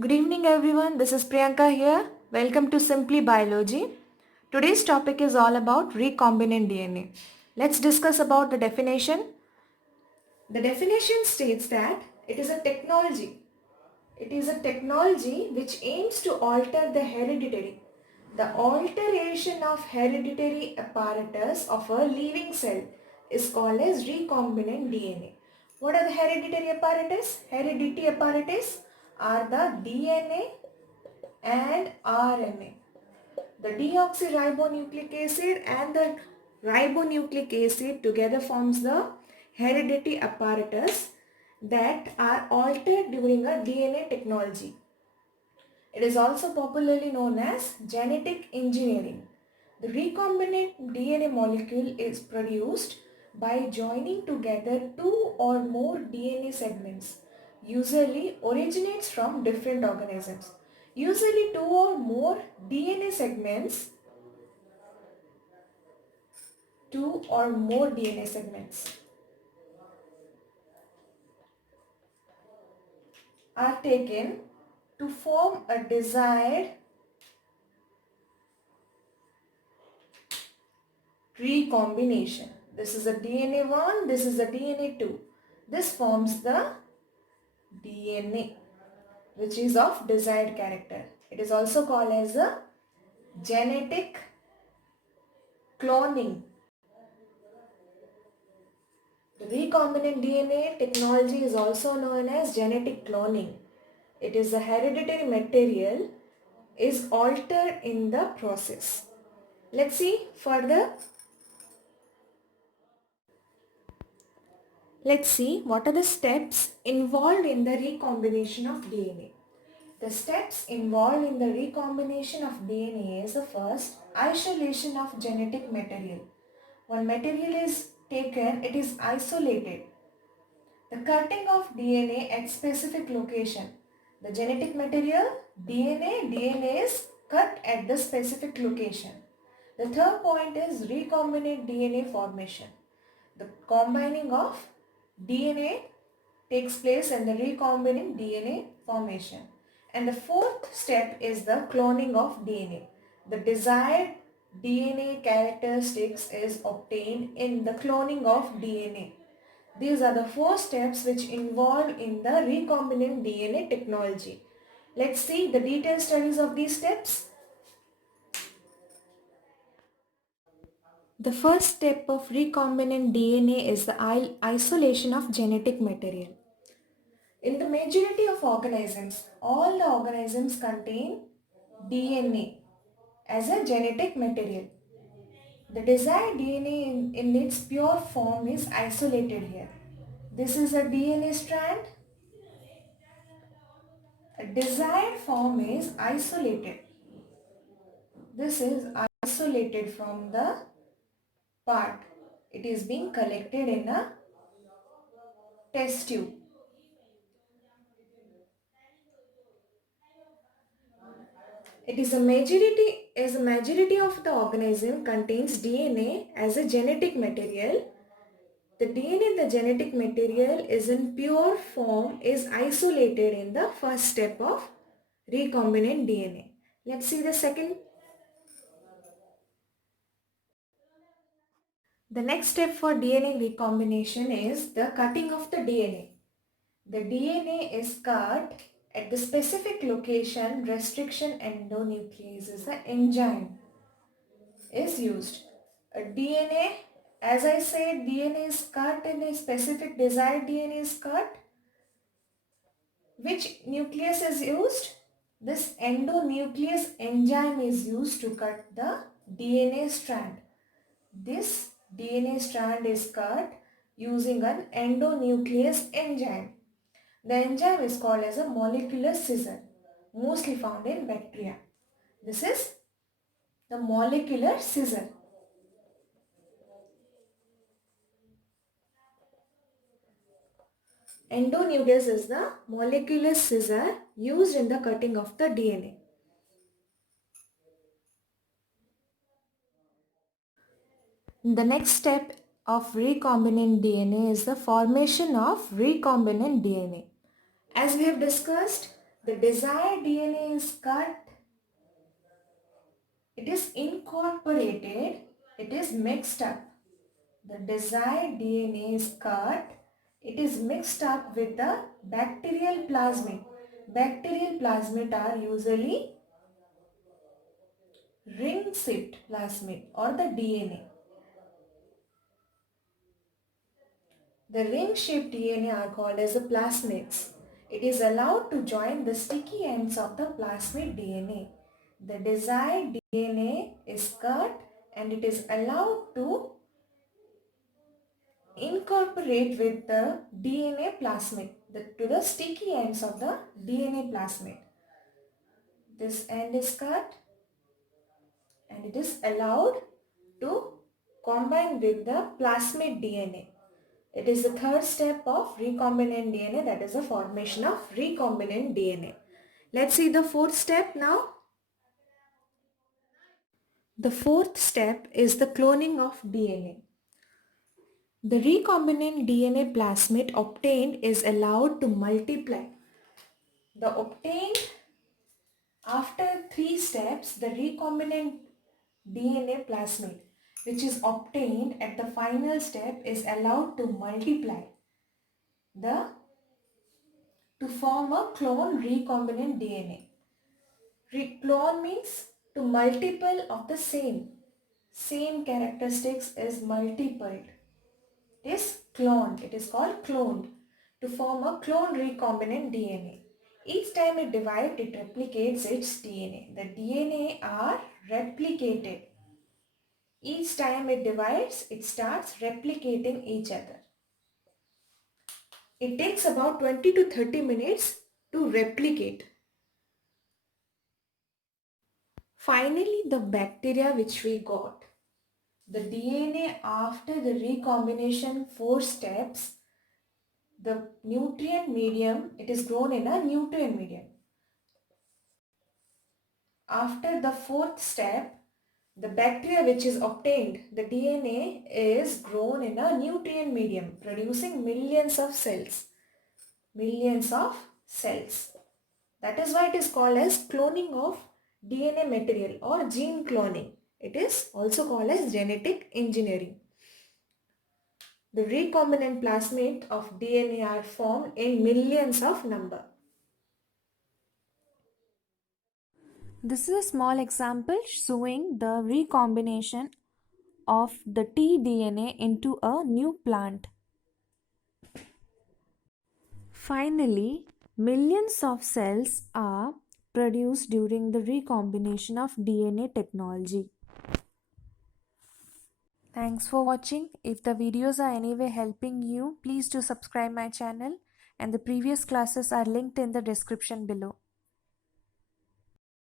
Good evening everyone, this is Priyanka here. Welcome to Simply Biology. Today's topic is all about recombinant DNA. Let's discuss about the definition. The definition states that it is a technology. It is a technology which aims to alter the alteration of hereditary apparatus of a living cell is called as recombinant DNA. What are the hereditary apparatus? Hereditary apparatus are the DNA and RNA. The deoxyribonucleic acid and the ribonucleic acid together forms the hereditary apparatus that are altered during a DNA technology. It is also popularly known as genetic engineering. The recombinant DNA molecule is produced by joining together two or more DNA segments, usually originates from different organisms. Usually two or more DNA segments, two or more DNA segments are taken to form a desired recombination. This is a DNA 1, this is a DNA 2. This forms the DNA which is of desired character. It is also called as a genetic cloning. The recombinant DNA technology is also known as genetic cloning. It is a hereditary material is altered in the process. Let's see further. Let's see what are the steps involved in the recombination of DNA. The steps involved in the recombination of DNA is the first, isolation of genetic material. When material is taken, it is isolated. The cutting of DNA at specific location. The genetic material, DNA is cut at the specific location. The third point is recombinant DNA formation. The combining of DNA takes place in the recombinant DNA formation. And the fourth step is the cloning of DNA. The desired DNA characteristics is obtained in the cloning of DNA. These are the four steps which involved in the recombinant DNA technology. Let's see the detailed studies of these steps. The first step of recombinant DNA is the isolation of genetic material. In the majority of organisms, all the organisms contain DNA as a genetic material. The desired DNA in its pure form is isolated here. This is a DNA strand. A desired form is isolated. This is isolated from the part. It is being collected in a test tube. It is a majority of the organism contains DNA as a genetic material. The DNA in the genetic material is in pure form is isolated in the first step of recombinant DNA. Let's see the second. The next step for DNA recombination is the cutting of the DNA. The DNA is cut at the specific location. Restriction endonuclease is the enzyme is used. A DNA, as I said, DNA is cut in a specific desired DNA is cut. Which nucleus is used? This endonuclease enzyme is used to cut the DNA strand. This DNA strand is cut using an endonuclease enzyme. The enzyme is called as a molecular scissor, mostly found in bacteria. This is the molecular scissor. Endonuclease is the molecular scissor used in the cutting of the DNA. The next step of recombinant DNA is the formation of recombinant DNA. As we have discussed, The desired DNA is cut, it is incorporated, it is mixed up. The desired DNA is cut, it is mixed up with the bacterial plasmid. Bacterial plasmid are usually ring-shaped plasmid or the DNA. The ring-shaped DNA are called as the plasmids. It is allowed to join the sticky ends of the plasmid DNA. The desired DNA is cut and it is allowed to incorporate with the DNA plasmid to the sticky ends of the DNA plasmid. This end is cut and it is allowed to combine with the plasmid DNA. It is the third step of recombinant DNA, that is the formation of recombinant DNA. Let's see the fourth step now. The fourth step is the cloning of DNA. The recombinant DNA plasmid obtained is allowed to multiply. The obtained after three steps, the recombinant DNA plasmid which is obtained at the final step is allowed to multiply to form a clone recombinant DNA. Clone means to multiple of the same characteristics is multiplied. It is cloned. It is called cloned to form a clone recombinant DNA. Each time it divides, it replicates its DNA. The DNA are replicated. Each time it divides, it starts replicating each other. It takes about 20 to 30 minutes to replicate. Finally, the bacteria which we got. The DNA after the recombination 4 steps, the nutrient medium, it is grown in a nutrient medium. After the fourth step, the bacteria which is obtained, the DNA is grown in a nutrient medium, producing millions of cells. Millions of cells. That is why it is called as cloning of DNA material or gene cloning. It is also called as genetic engineering. The recombinant plasmid of DNA are formed in millions of number. This is a small example showing the recombination of the tDNA into a new plant. Finally, millions of cells are produced during the recombination of DNA technology. Thanks for watching. If the videos are anyway helping you, please do subscribe my channel, and the previous classes are linked in the description below.